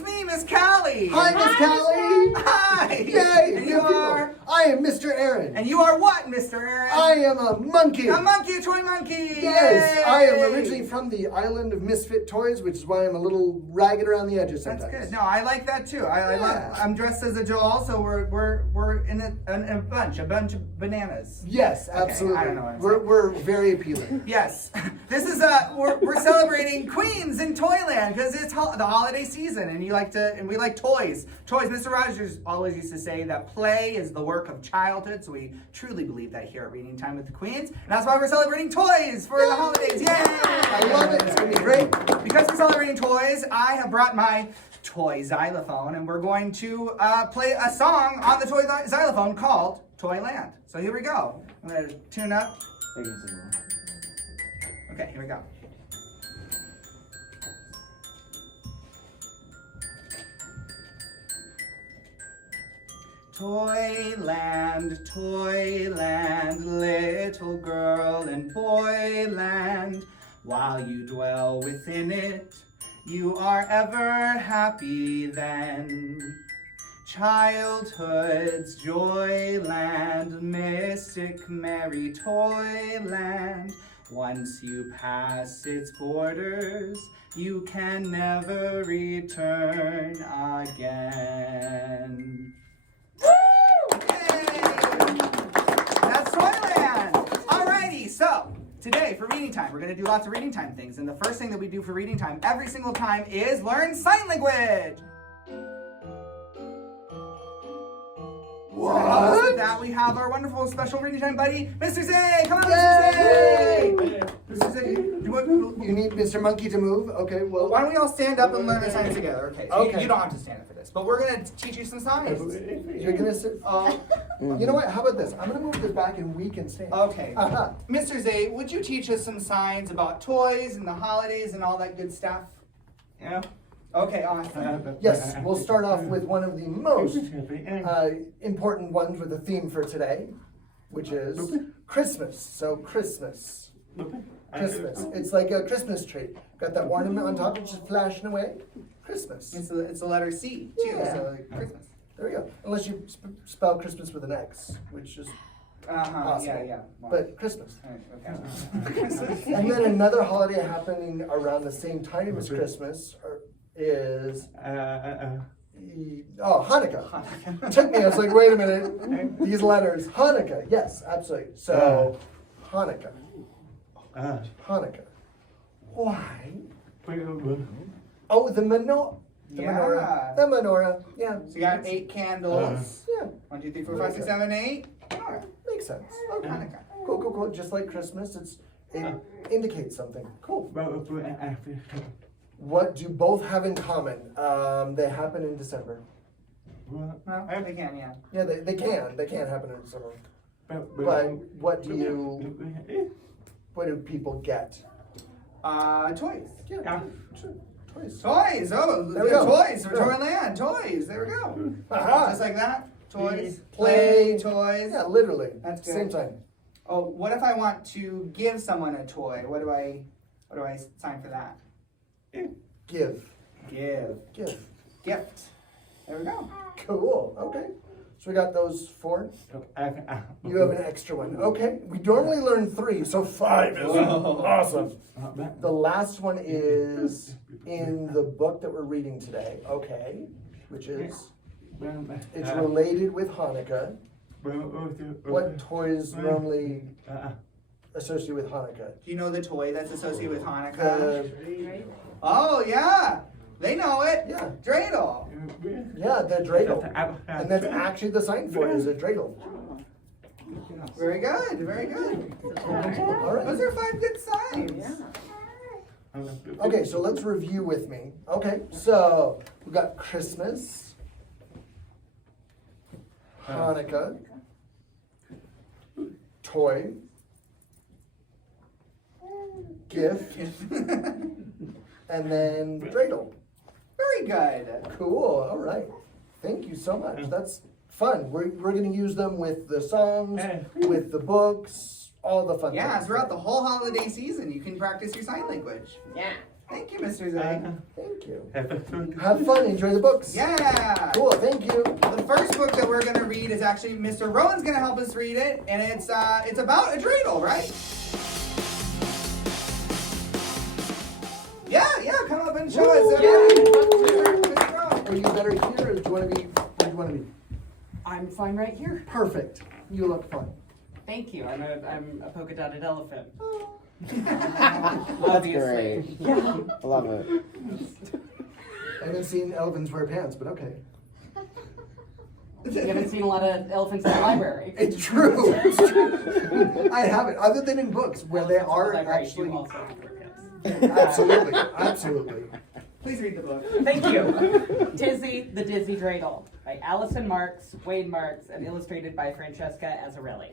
it's me, Miss Callie. Hi, Miss Callie. Hi. Yay. And you are? I am Mr. Aaron. And you are what, Mr. Aaron? I am a monkey. A monkey, a toy monkey. Yes, Yay. I am originally from the island of misfit toys, which is why I'm a little ragged around the edges sometimes. That's good. No, I like that too. I'm dressed as a doll, so we're in a bunch of bananas. Yes, absolutely. I don't know what I'm we're very appealing. Yes, this is we're celebrating Queens in Toyland because it's the holiday season, and we like toys. Toys. Mr. Rogers always used to say that play is the work of childhood, so we truly believe that here at Reading Time with the Queens, and that's why we're celebrating toys for the holidays. Yay! I love it. It's gonna be great. Because we're celebrating toys, I have brought my toy xylophone, and we're going to play a song on the toy xylophone called Toyland. So here we go. I'm going to tune up. Okay, here we go. Toyland, Toyland, little girl and boyland, while you dwell within it, you are ever happy then. Childhood's joyland, mystic merry toyland, once you pass its borders, you can never return again. Woo! Yay! That's Toyland! Alrighty, so today for reading time, we're going to do lots of reading time things. And the first thing that we do for reading time every single time is learn sign language. What? To help us with that, we have our wonderful special reading time buddy, Mr. Zay. Come on, Mr. Zay! Mr. Zay, You need Mr. Monkey to move? Okay, well. why don't we all stand up and learn the signs together? Okay, so Okay. You don't have to stand up for this, but we're going to teach you some signs. You're gonna sit. You know what? How about this? I'm gonna move this back and we can stand. Okay. Uh-huh. Mr. Zay, would you teach us some signs about toys and the holidays and all that good stuff? Yeah. Okay, awesome. Yes, we'll start off with one of the most important ones with the theme for today, which is Christmas. So Christmas. Christmas. It's like a Christmas tree. Got that ornament on top, it's just flashing away. Christmas. It's the letter C, too, Yeah. so like Christmas. There we go. Unless you spell Christmas with an X, which is possible. Yeah. Well, But Christmas. okay. And then another holiday happening around the same time as Christmas is Hanukkah. Took me, I was like, wait a minute, these letters. Hanukkah, yes, absolutely. So, Hanukkah. Hanukkah. Why? Oh, the menorah. The menorah. The menorah, yeah. So you got 8 candles. Yeah, 1, 2, 3, 4, 5, 6, 7, 8. Menorah. makes sense. Okay. Hanukkah. Cool. Just like Christmas, it indicates something. Cool. What do both have in common? They happen in December. Well, they can, yeah. Yeah, they can happen in December. But what do people get? Toys. Yeah, sure. Toys. Toys. Oh, There we go. toys for Yeah. Toyland. Toys. There we go. Aha. Just like that. Toys. Play. Toys. Yeah, literally. That's good. Same time. Oh, what if I want to give someone a toy? What do I sign for that? Give. Gift. There we go. Cool. Okay. So we got those 4. You have an extra one. Okay. We normally learn 3, so 5 is awesome. The last one is in the book that we're reading today. Okay. Which is, it's related with Hanukkah. What toys normally associated with Hanukkah? Do you know the toy that's associated with Hanukkah? Oh, yeah. They know it. Yeah. Dreidel. Yeah, the dreidel. And that's actually the sign for it, is a dreidel. Very good. Very good. All right. Those are 5 good signs. Okay, so let's review with me. Okay, so we got Christmas, Hanukkah, toy, gift, and then dreidel. Very good. Cool, all right. Thank you so much. That's fun. We're going to use them with the songs, with the books, all the fun Yeah, things. throughout the whole holiday season, you can practice your sign language. Yeah. Thank you, Mr. Zay. Thank you. Have fun. Enjoy the books. Yeah. Cool. Thank you. The first book that we're gonna read is actually Mr. Rowan's gonna help us read it, and it's about a dreidel, right? Yeah. Come up and show us. Mr. Rowan. Are you better here, or do you want to be? Where do you want to be? I'm fine right here. Perfect. You look fun. Thank you. I'm a polka dotted elephant. That's great. Yeah. I love it. I haven't seen elephants wear pants, but okay. You haven't seen a lot of elephants in the library. It's true. It's true. I haven't, other than in books where they are actually. Absolutely, absolutely. Please read the book. Thank you. Tizzy, the Dizzy Dreidel by Allison Marks, Wade Marks, and illustrated by Francesca Assirelli.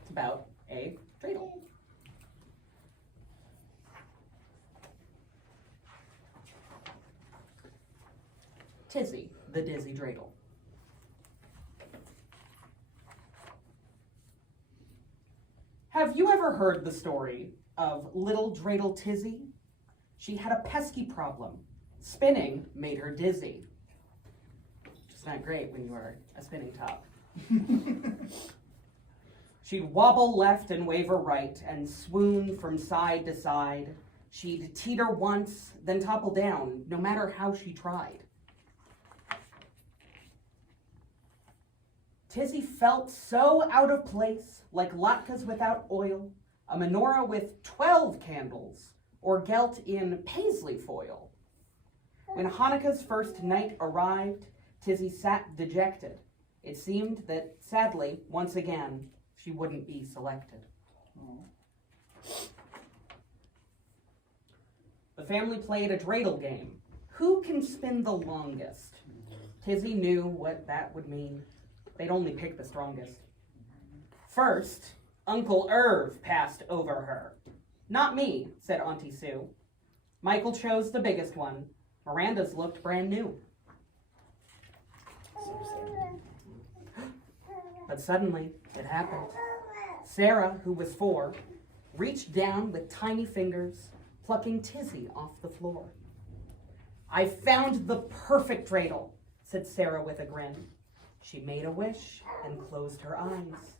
It's about a dreidel. Tizzy, the Dizzy Dreidel. Have you ever heard the story of little dreidel Tizzy? She had a pesky problem. Spinning made her dizzy. Which is not great when you are a spinning top. She'd wobble left and waver right and swoon from side to side. She'd teeter once, then topple down, no matter how she tried. Tizzy felt so out of place, like latkes without oil, a menorah with 12 candles, or gelt in paisley foil. When Hanukkah's first night arrived, Tizzy sat dejected. It seemed that, sadly, once again, she wouldn't be selected. The family played a dreidel game. Who can spin the longest? Tizzy knew what that would mean. They'd only pick the strongest. First, Uncle Irv passed over her. Not me, said Auntie Sue. Michael chose the biggest one. Miranda's looked brand new. But suddenly, it happened. Sarah, who was 4, reached down with tiny fingers, plucking Tizzy off the floor. I found the perfect dreidel, said Sarah with a grin. She made a wish and closed her eyes,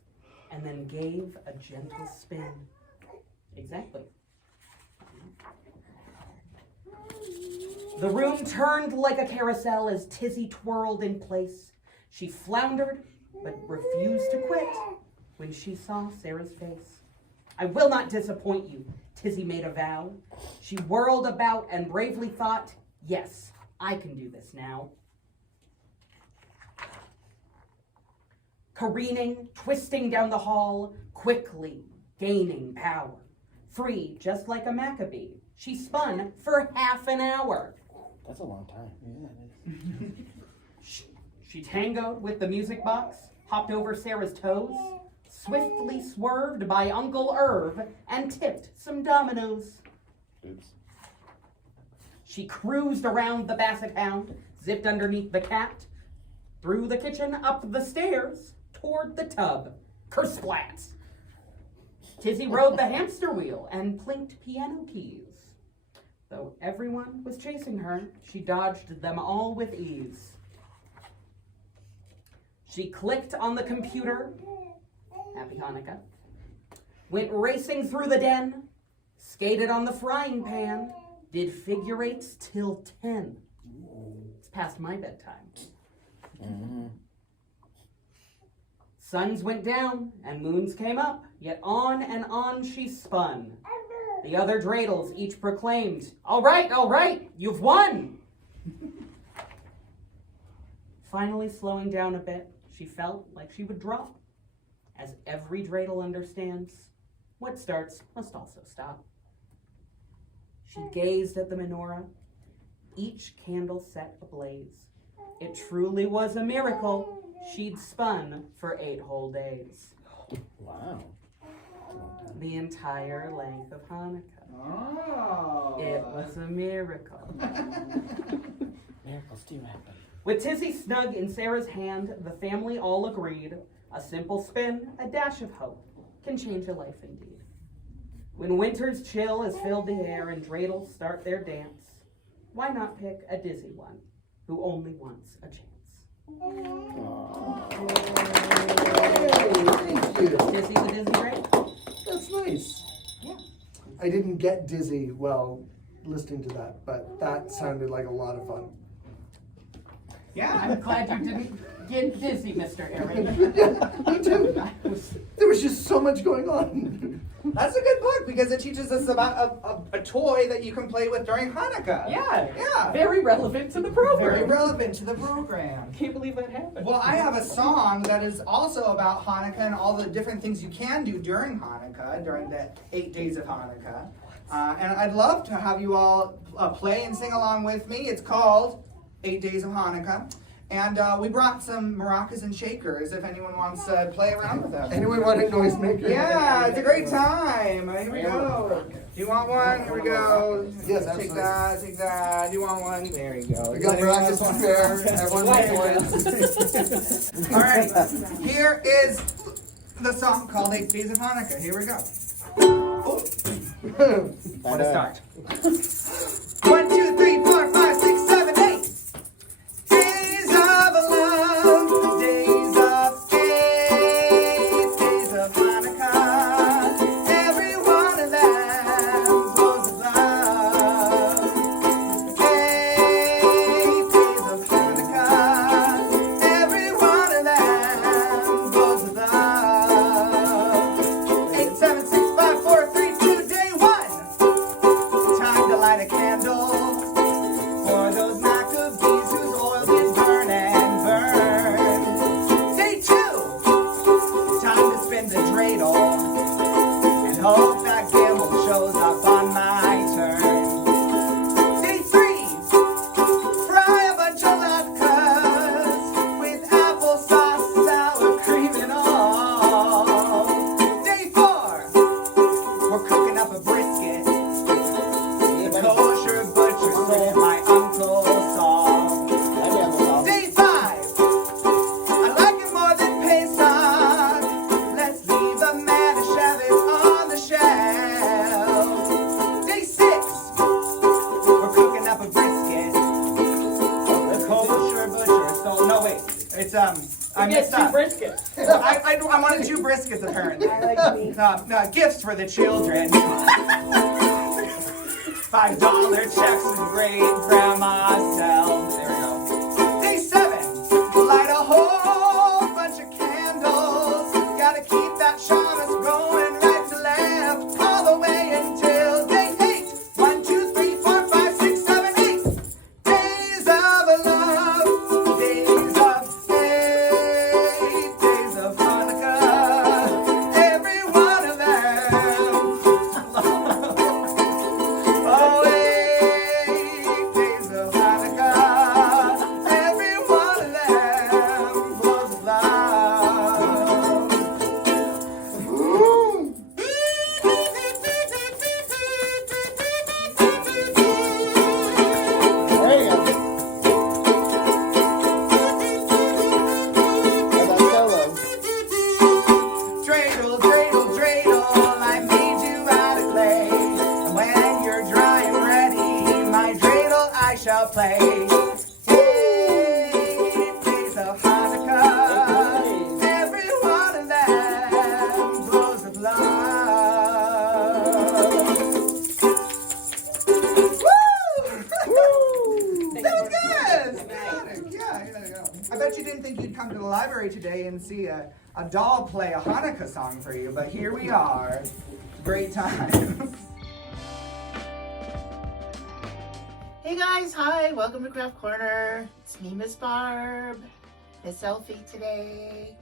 and then gave a gentle spin. Exactly. The room turned like a carousel as Tizzy twirled in place. She floundered, but refused to quit when she saw Sarah's face. I will not disappoint you, Tizzy made a vow. She whirled about and bravely thought, yes, I can do this now. Careening, twisting down the hall, quickly gaining power. Free, just like a Maccabee, she spun for half an hour. That's a long time. Yeah, it is. She tangoed with the music box, hopped over Sarah's toes, swiftly swerved by Uncle Irv, and tipped some dominoes. Oops. She cruised around the basset hound, zipped underneath the cat, through the kitchen, up the stairs, toward the tub. Kersplats! Tizzy rode the hamster wheel and plinked piano keys. Though everyone was chasing her, she dodged them all with ease. She clicked on the computer, Happy Hanukkah, went racing through the den, skated on the frying pan, did figure eights till 10. It's past my bedtime. Mm-hmm. Suns went down and moons came up, yet on and on she spun. The other dreidels each proclaimed, all right, you've won. Finally slowing down a bit, she felt like she would drop. As every dreidel understands, what starts must also stop. She gazed at the menorah, each candle set ablaze. It truly was a miracle. She'd spun for 8 whole days. Wow. The entire length of Hanukkah. Oh. It was a miracle. Miracles do happen. With Tizzy snug in Sarah's hand, the family all agreed, a simple spin, a dash of hope, can change a life indeed. When winter's chill has filled the air and dreidels start their dance, why not pick a dizzy one who only wants a chance? Thank you. Dizzy the dizzy dreidel. That's nice. Yeah. I didn't get dizzy while listening to that, but that sounded like a lot of fun. Yeah. I'm glad you didn't get dizzy, Mr. Aaron. Yeah, me too. There was just so much going on. That's a good book because it teaches us about a toy that you can play with during Hanukkah. Yeah. Yeah. Very relevant to the program. Very relevant to the program. Can't believe that happened. Well, I have a song that is also about Hanukkah and all the different things you can do during Hanukkah, during the 8 days of Hanukkah. And I'd love to have you all play and sing along with me. It's called 8 Days of Hanukkah. And we brought some maracas and shakers if anyone wants to play around with them. Anyone want a noisemaker? Yeah, it's a great time. Here we go. Do you want one? Here we go. Yes, Take absolutely. that, take that. Do you want one? There you go. We got maracas to spare. Everyone make one. All right, here is the song called 8 Days of Hanukkah. Here we go. What a start. 1, 2, 3, 4, 5, 6, 7, 8. Days of love, days of faith, days of Hanukkah. Every one of them glows of love. 8 days of Hanukkah. Every one of them glows of love. 8, 7, 6, 5, 4, 3, 2, day 1. Time to light a candle for those 𝐿𝐿𝐿𝐿𝐿𝐿𝐿𝐿𝐿𝐿𝐿 whose oil did burn and burn. Day 2. Time to spin the dreidel and hope that 𝐿𝐿𝐿𝐿 shows up on my turn. Day 3. Fry a bunch of latkes with applesauce, sour cream, and all. Day 4. We're cooking up a brisket. The kosher butcher sold my Uncle Saul. Day 5. I like it more than Pesach. Let's leave the Manischewitz on the shelf. Day 6. We're cooking up a brisket. The kosher butcher sold. No wait, it's I messed up. briskets. I wanted 2 briskets apparently. I like meat. No, gifts for the children. $5 checks and great grandma sells. There we go. Day 7. Light a whole bunch of candles. Gotta keep that shamus going right to left all the way until day 8. 1, 2, 3, 4, 5, 6, 7, 8. Days of love. Days of faith. Days of Hanukkah. Every one of them. Oh, 8 days of Hanukkah. Every one of them glows of love. There you go. How about solo? Dreidel, dreidel, dreidel, I made you out of clay. And when you're dry and ready, my dreidel I shall play. 8 days of Hanukkah, every one of them glows of love. Woo! That was good! Yeah, I bet you didn't think you'd come to the library today and see a doll play a Hanukkah song for you, but here we are. Great time. Hey guys, hi, welcome to Craft Corner. It's me, Miss Barb, Miss Selfie today.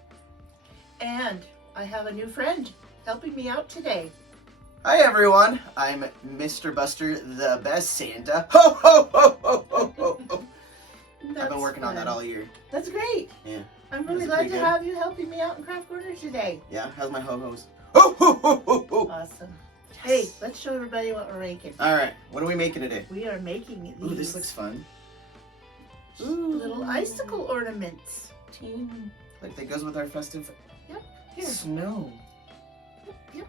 And I have a new friend helping me out today. Hi everyone, I'm Mr. Buster, the best Santa. Ho ho ho ho ho ho ho! I've That's been working on that fun. all year. That's great. Yeah. I'm really That's glad pretty to good. have you helping me out in Craft Corner today. Yeah, how's my ho-hos? Ho ho ho ho ho! Awesome. Hey, let's show everybody what we're making. Alright, what are we making today? We are making Ooh, these this looks fun. little icicle ornaments. Like that goes with our festive Yep, here. snow. Yep.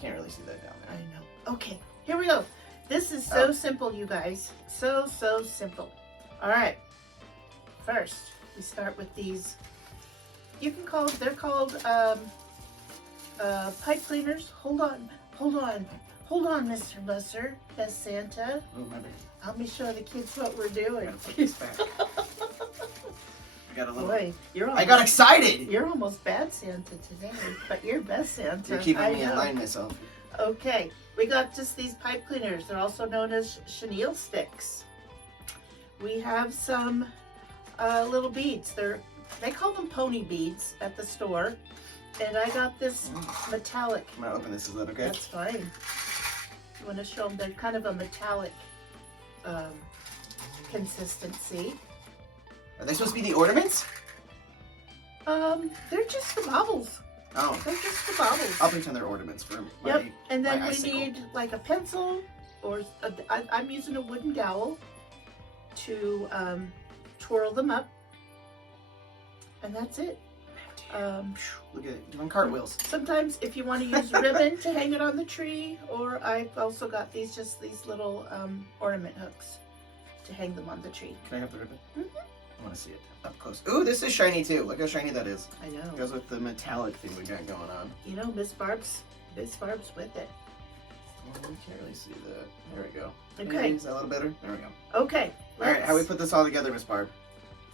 Can't really see that down I there. know. Okay, here we go. This is so simple, you guys. So simple. All right. First, we start with these. They're called pipe cleaners. Hold on, Mr. Buster. That's Santa. Oh, my bad. Let me show the kids what we're doing. Gotta put this back. I got a little. Boy, I got excited. You're almost bad Santa today, but you're best Santa. You're keeping me I in know. line, myself. Okay, we got just these pipe cleaners. They're also known as chenille sticks. We have some little beads. They call them pony beads at the store. And I got this metallic. I'm gonna open this. Is that okay? That's fine. You want to show them? They're kind of a metallic consistency. Are they supposed to be the ornaments? They're just the baubles. Oh. They're just the baubles. I'll pretend they're ornaments for my. Yep. And then my we icicle. need like a pencil, or I'm using a wooden dowel to twirl them up, and that's it. Look at it, doing cartwheels. Sometimes if you want to use ribbon to hang it on the tree, or I've also got these little ornament hooks to hang them on the tree. Can I have the ribbon? Mm-hmm. I want to see it up close. Ooh, this is shiny too. Look how shiny that is. I know. It goes with the metallic thing we got going on. You know, Miss Barb's with it. Oh, we can't really see that. There we go. Okay. Is that a little better? There we go. Okay. All right, how we put this all together, Miss Barb?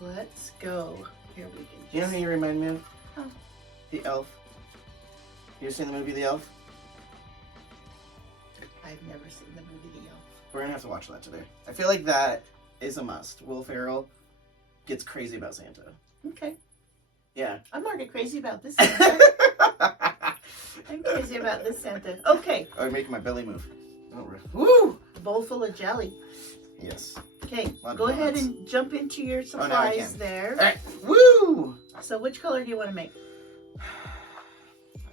Let's go. Here we go. You know who you remind me of? Oh. The Elf. You ever seen the movie The Elf? I've never seen the movie The Elf. We're gonna have to watch that today. I feel like that is a must. Will Ferrell gets crazy about Santa. Okay. Yeah. I'm already crazy about this Santa. I'm crazy about this Santa. Okay. Oh, you're making my belly move. Oh, woo! A bowl full of jelly. Yes. Okay. Lot of Go ahead donuts. and jump into your Oh, now I supplies can. there. All right. Woo! So which color do you want to make?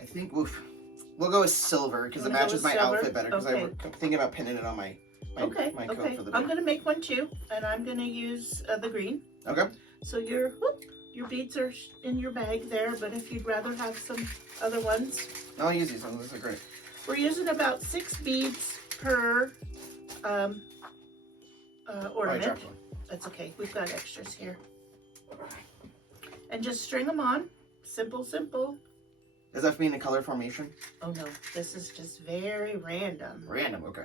I think we'll go with silver because it Wanna go matches with my silver? outfit better. Because Okay. I'm thinking about pinning it on my coat for the day. I'm gonna make one too, and I'm gonna use the green. Okay. So your beads are in your bag there, but if you'd rather have some other ones, I'll use these ones. These are great. we're using about 6 beads per Oh, I ornament. dropped one. That's okay. We've got extras here. And just string them on. Simple. Does that have to be in a color formation? Oh no, this is just very random. Random. Okay.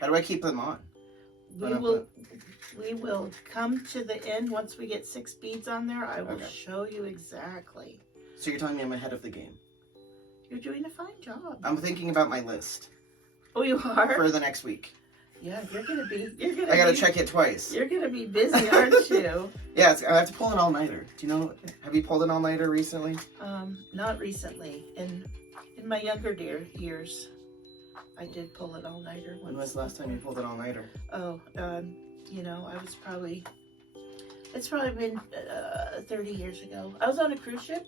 How do I keep them on? We will come to the end once we get 6 beads on there. I will Okay. show you exactly. So you're telling me I'm ahead of the game? You're doing a fine job. I'm thinking about my list Oh, you are? for the next week. Yeah, you're gonna I gotta check it twice. You're gonna be busy, aren't you? Yeah, I have to pull an all-nighter. Do you know? Have you pulled an all-nighter recently? Not recently. In my younger years, I did pull an all-nighter once. When was the last time you pulled an all-nighter? Oh, you know, it's probably been 30 years ago. I was on a cruise ship.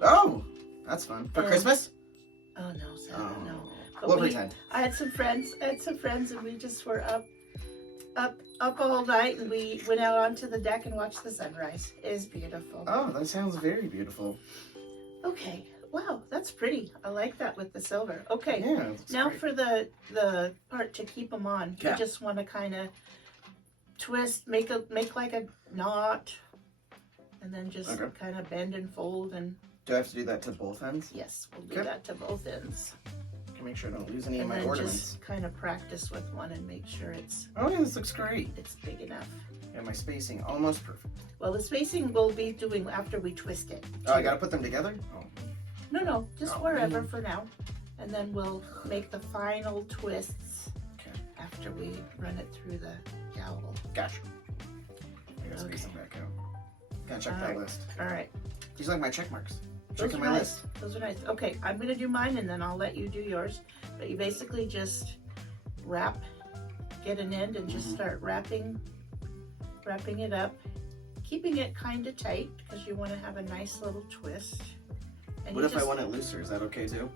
Oh, that's fun. For Yeah. Christmas? Oh no, Sarah, no. But We'll pretend. I had some friends, and we just were up all night, and we went out onto the deck and watched the sunrise. It is beautiful. Oh, that sounds very beautiful. Okay, wow, that's pretty. I like that with the silver. Okay, Yeah. that's now great. for the part to keep them on. Yeah. You just want to kind of twist, make like a knot, and then just Okay. kind of bend and fold. And Do I have to do that to both ends? yes, we'll do Okay. that to both ends. Can make sure I don't lose any of And my then ornaments. just kind of practice with one and make sure it's Oh yeah, this looks great. big enough. Yeah, my spacing almost perfect. Well, the spacing we'll be doing after we twist it. Oh, I gotta put them together? Oh. No, just Oh, wherever man. for now. And then we'll make the final twists Okay. after we run it through the dowel. Gotcha. I gotta space them back out. Gotta check that Alright. list. All right. These are like my check marks. Those Checking are my nice. list. Those are nice. Okay, I'm gonna do mine and then I'll let you do yours. But you basically just get an end and just start wrapping it up, keeping it kind of tight because you want to have a nice little twist. And What you if I want it looser? Is that okay too?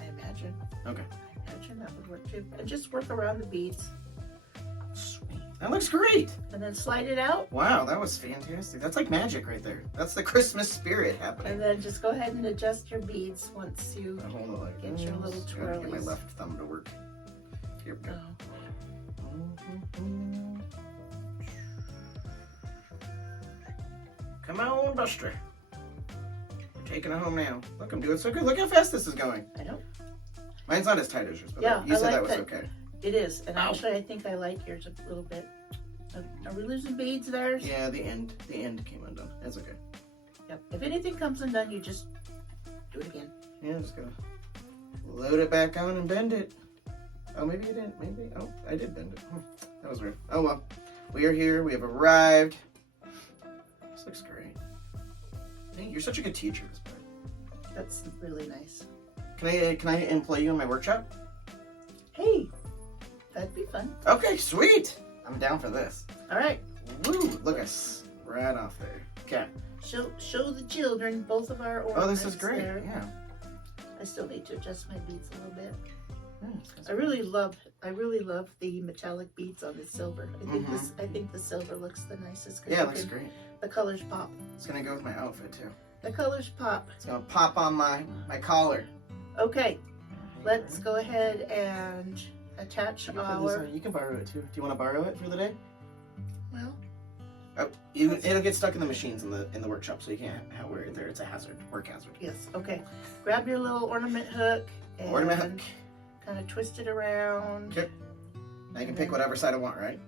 I imagine. Okay. I imagine that would work too. And just work around the beads. Sweet. That looks great. And then slide it out. Wow, that was fantastic. That's like magic right there. That's the Christmas spirit happening. And then just go ahead and adjust your beads once you Now hold it like get your little this. Gotta get my twirlies. left thumb to work. Here we go. Come on, Buster. We're taking it home now. Look, I'm doing so good. Look how fast this is going. I know. Mine's not as tight as yours, but Yeah, you I said like that was that. okay. It is. And Ow. actually, I think I like yours a little bit. Are we losing beads there? Yeah, the end came undone. That's okay. Yep. If anything comes undone, you just do it again. Yeah, I'm just gonna load it back on and bend it. Oh, maybe you didn't. Maybe. Oh, I did bend it. That was weird. Oh well. We are here. We have arrived. This looks great. Hey, you're such a good teacher, Miss Barb. That's really nice. Can I employ you in my workshop? Hey, that'd be fun. Okay, sweet. I'm down for this. All right. Woo! Look us right off there. Okay. Show the children both of our ornaments. Oh, this is great. there. Yeah. I still need to adjust my beads a little bit. Yeah, I really love the metallic beads on the silver. I think the silver looks the nicest. 'Cause Yeah, it you looks can- great. The colors pop. It's gonna go with my outfit too. The colors pop. It's gonna pop on my collar. Okay, let's go ahead and attach You can put our. this on. You can borrow it too. Do you want to borrow it for the day? Well, Oh, it'll get stuck in the machines in the workshop, so you can't wear it there. It's a hazard, work hazard. yes. Okay. Grab your little ornament hook and Ornament hook. kind of twist it around. Okay. Now you can pick whatever side I want, right?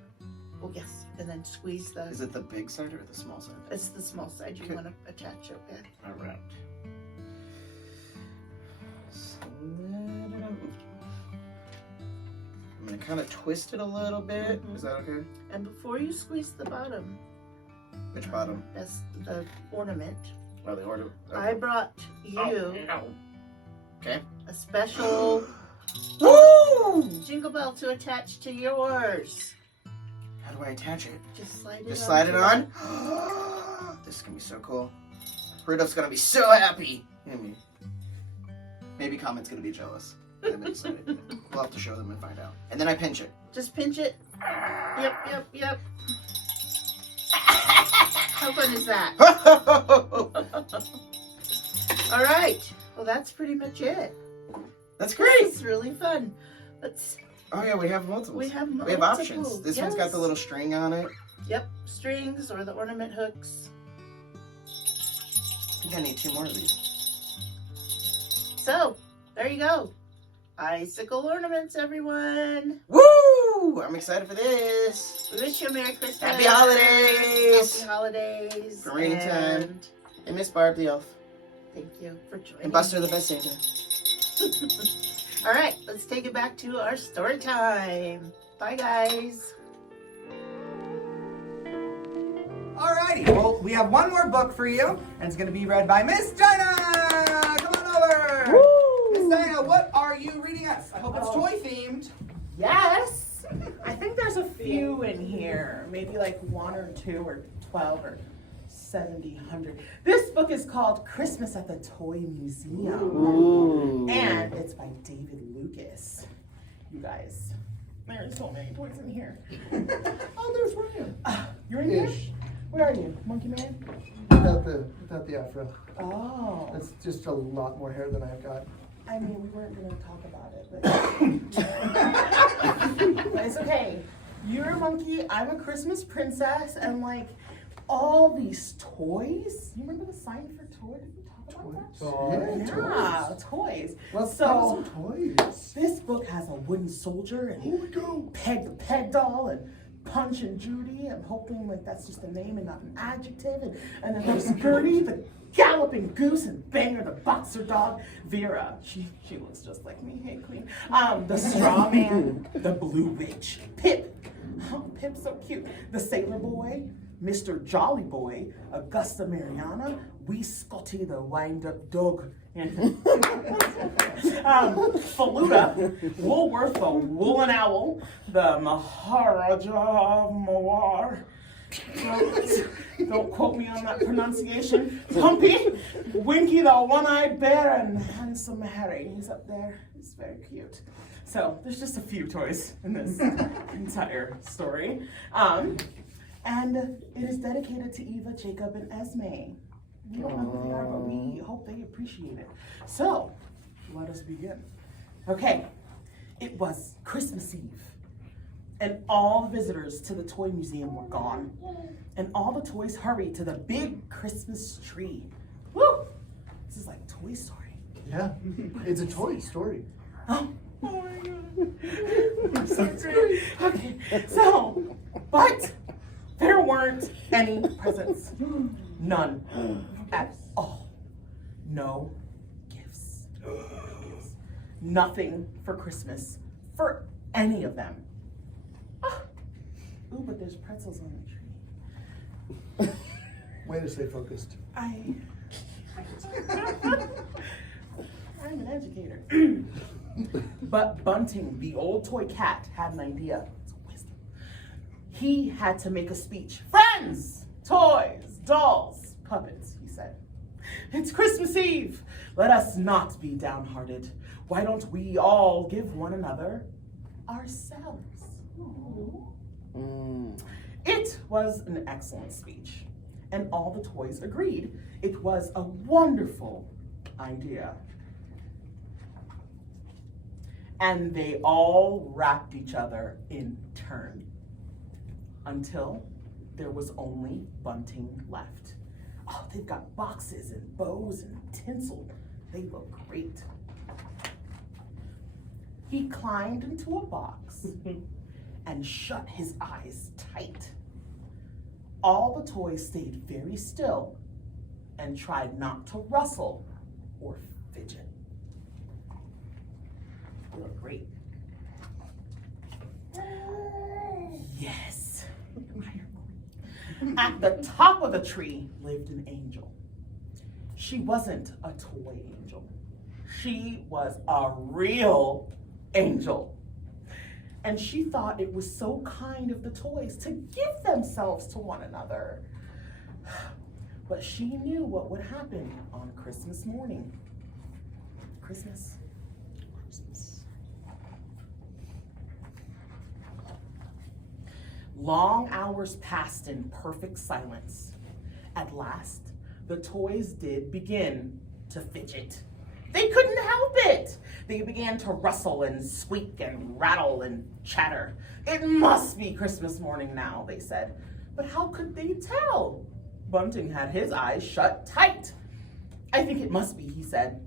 Oh yes, and then squeeze the. Is it the big side or the small side? It's the small side you Okay. want to attach it with. All right. Slide it out. I'm gonna kind of twist it a little bit. Mhm. Is that okay? And before you squeeze the bottom, Which bottom? that's the ornament. Oh, the order. I brought you no. Okay. a special Woo! jingle bell to attach to yours. How do I attach it? Just slide it. Just slide it on. This is gonna be so cool. Rudolph's gonna be so happy. Maybe Comment's gonna be jealous. I'm excited. We'll have to show them and find out. And then I pinch it. Just pinch it. Yep. How fun is that? All right. Well, that's pretty much it. That's great. It's really fun. Let's. Oh yeah, we have multiples. We have We have options. multiple, This one's got yes. the little string on it. Yep, strings or the ornament hooks. I think I need 2 more of these. So there you go. Icicle ornaments, everyone. Woo! I'm excited for this. We wish you a Merry Christmas. Happy holidays. Happy holidays. Springtime. And And Miss Barb the elf. thank you for joining. And Buster the best Santa. All right, let's take it back to our story time. Bye, guys. Alrighty, well, we have one more book for you, and it's going to be read by Miss Dinah! Come on over! Miss Dinah, what are you reading us? I hope it's toy-themed. Yes. I think there's a few in here. Maybe like 1 or 2 or 12 or 70, 100. This book is called Christmas at the Toy Museum. Ooh. And it's by David Lucas. You guys, there's so many toys in here. Oh, there's Ryan. You're in here? Ish. Where are you, Monkey Man? Without the afro. Oh. That's just a lot more hair than I've got. I mean, we weren't going to talk about it, but... but it's okay. You're a monkey, I'm a Christmas princess, and like, all these toys. You remember the sign for toy? Did we talk about that? Yeah, Toys. Let's So- have some toys. This book has a wooden soldier and Here we go. Peg the Peg doll and Punch and Judy. I'm hoping like that's just a name and not an adjective. And then there's Gertie, the galloping goose, and Banger, the boxer dog. Vera, she looks just like me. Hey, queen. The straw man, the blue witch, Pip. Oh, Pip's so cute. The sailor boy, Mr. Jolly Boy, Augusta Mariana, Wee Scotty the wind-up dog, and Faluda, Woolworth the woolen owl, the Maharaja of Mawar, Don't quote me on that pronunciation. Pumpy, Winky, the one-eyed bear, and handsome Harry. He's up there. He's very cute. So there's just a few toys in this entire story. And it is dedicated to Eva, Jacob, and Esme. We don't know who they are, but we hope they appreciate it. So, let us begin. Okay, it was Christmas Eve, and all the visitors to the toy museum were gone, and all the toys hurried to the big Christmas tree. Woo! This is like Toy Story. Yeah, it's a toy story. Oh my God. So great. Okay, so, but there weren't any presents. None at all. No gifts. Nothing for Christmas for any of them. Ah. Ooh, but there's pretzels on the tree. Way to stay focused. I'm an educator. But Bunting, the old toy cat, had an idea. It's wisdom. He had to make a speech. Friends, toys, dolls, puppets, he said. It's Christmas Eve. Let us not be downhearted. Why don't we all give one another ourselves? It was an excellent speech, and all the toys agreed it was a wonderful idea. And they all wrapped each other in turn until there was only Bunting left. Oh, they've got boxes and bows and tinsel. They look great. He climbed into a box and shut his eyes tight. All the toys stayed very still and tried not to rustle or fidget. They look great. Yes. At the top of the tree lived an angel. She wasn't a toy angel. She was a real angel. And she thought it was so kind of the toys to give themselves to one another. But she knew what would happen on Christmas morning. Christmas. Long hours passed in perfect silence. At last, the toys did begin to fidget. They couldn't help it. They began to rustle and squeak and rattle and chatter. It must be Christmas morning now, they said. But how could they tell? Bunting had his eyes shut tight. I think it must be, he said.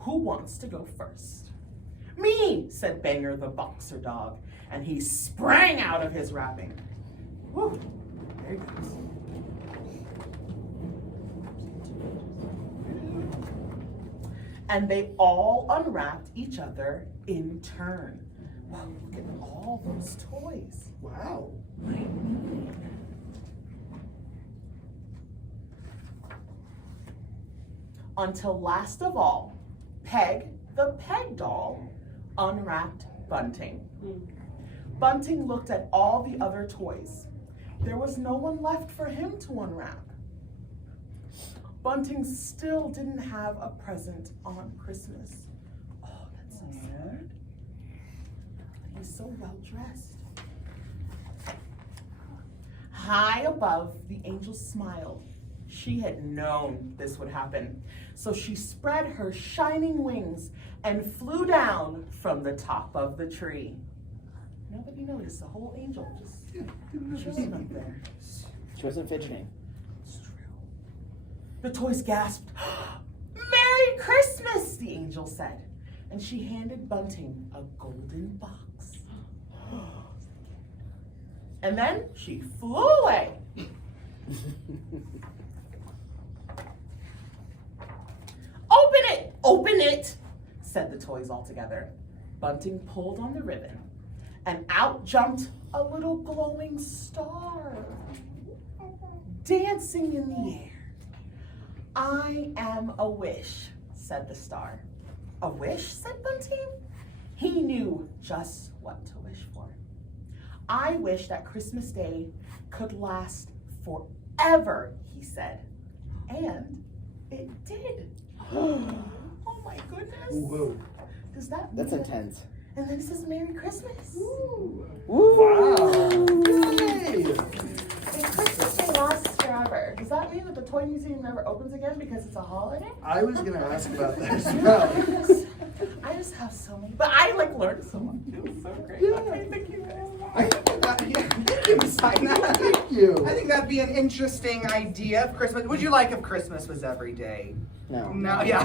Who wants to go first? Me, said Banger the boxer dog, and he sprang out of his wrapping. Whew, there he goes. And they all unwrapped each other in turn. Wow, look at all those toys. Wow. Until last of all, Peg, the peg doll, unwrapped Bunting. Bunting looked at all the other toys. There was no one left for him to unwrap. Bunting still didn't have a present on Christmas. Oh, that's so sad. He's so well dressed. High above, the angel smiled. She had known this would happen. So she spread her shining wings and flew down from the top of the tree. Nobody noticed, the whole angel just chilling up there. She wasn't fidgeting. It's true. The toys gasped. Merry Christmas, the angel said. And she handed Bunting a golden box. And then she flew away. Open it, said the toys all together. Bunting pulled on the ribbon, and out jumped a little glowing star, dancing in the air. I am a wish, said the star. A wish, said Bunting. He knew just what to wish for. I wish that Christmas Day could last forever, he said. And it did. Oh my goodness. Whoa. Does that mean That's that- intense. And then it says Merry Christmas. Wow. Yay. And Christmas Day lasts forever. Does that mean that the toy museum never opens again because it's a holiday? I was gonna ask about that as well. I just have so many, but I like learned so much. It was so great. Okay, thank you guys. I think that, yeah, thank you, Miss Ina. Thank you. I think that'd be an interesting idea of Christmas. Would you like if Christmas was every day? No. No, yeah.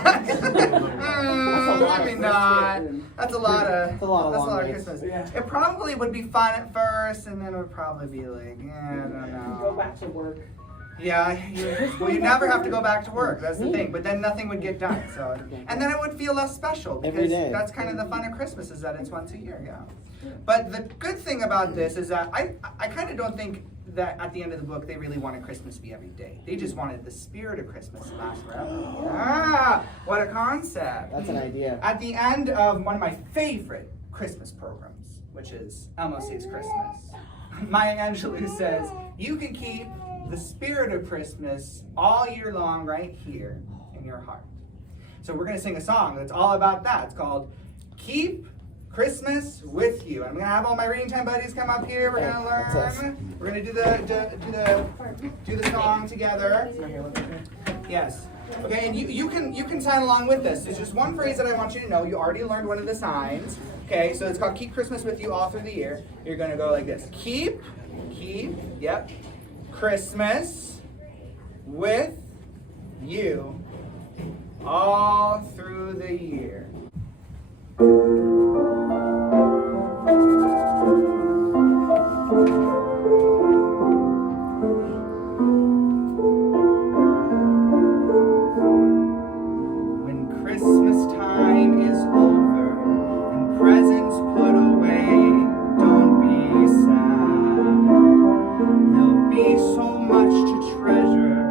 Maybe not. That's a lot of. That's a lot of long of days. Christmas. Yeah. It probably would be fun at first, and then it would probably be like, yeah, I don't know. Go back to work. Yeah, well, you never have to go back to work. That's the thing. But then nothing would get done. So, and then it would feel less special Every because day. that's kind of the fun of Christmas is that it's once a year. Yeah. But the good thing about this is that I kind of don't think that at the end of the book they really wanted Christmas to be every day. They just wanted the spirit of Christmas to last forever. Ah, what a concept! That's an idea. At the end of one of my favorite Christmas programs, which is 𝐿𝐸𝐠𝐧 Christmas, Maya Angelou says, you can keep the spirit of Christmas all year long right here in your heart. So we're going to sing a song that's all about that. It's called Keep Christmas With You. I'm going to have all my reading time buddies come up here. We're going to learn. We're going to do the song together. Yes. Okay, and you can sign along with this. There's just one phrase that I want you to know. You already learned one of the signs. Okay, so it's called Keep Christmas With You all through the year. You're going to go like this. Keep, yep, Christmas with you all through the year. When Christmas time is over and presents put away, don't be sad. There'll be so much to treasure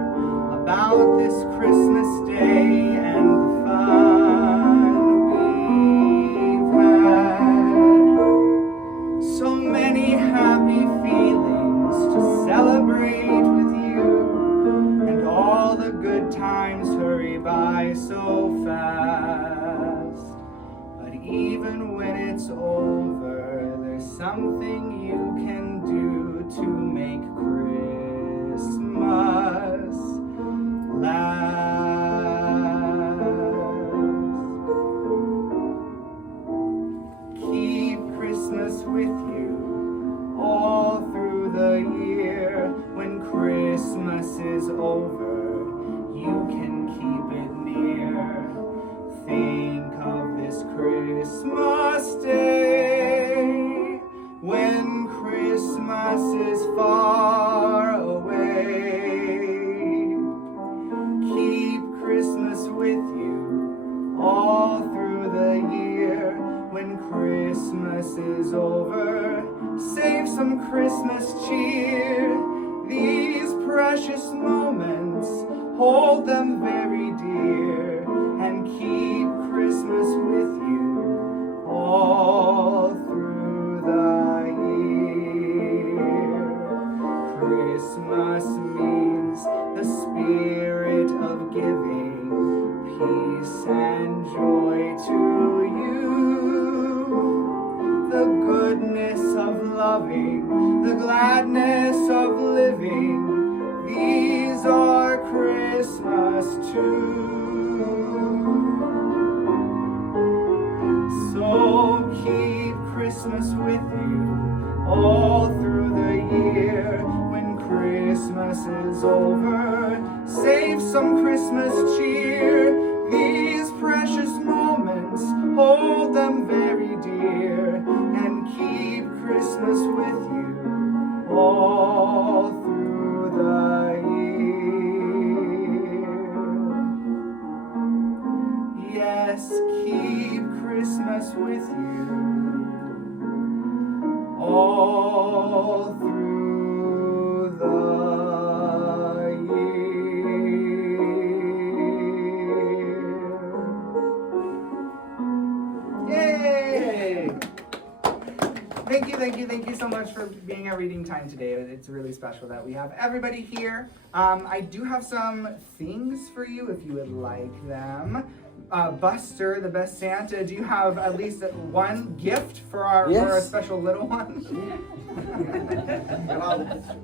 about this Christmas day and the fun we've had. So many happy feelings to celebrate with you, and all the good times hurry by so fast. But even when it's over, there's something you can do to make Christmas last. Keep Christmas with you all through the year. When Christmas is over, you can keep it near. Think of this Christmas day when Christmas is far away. Keep Christmas with you all through the year. When Christmas is over, save some Christmas cheer. These precious moments, hold them very dear, and keep Christmas with you all through the year. Christmas means the spirit of giving, peace and joy to you. The goodness of loving, the gladness of living, these are Christmas too. So keep Christmas with you all through the year. When Christmas is over, save some Christmas cheer. These precious moments, hold them very dear, and keep Christmas with you all through the year. Yes, keep Christmas with you all through the year. Yay! Thank you so much for being at reading time today. It's really special that we have everybody here. I do have some things for you if you would like them. Buster, the best Santa, do you have at least one gift for our special little one? Yes.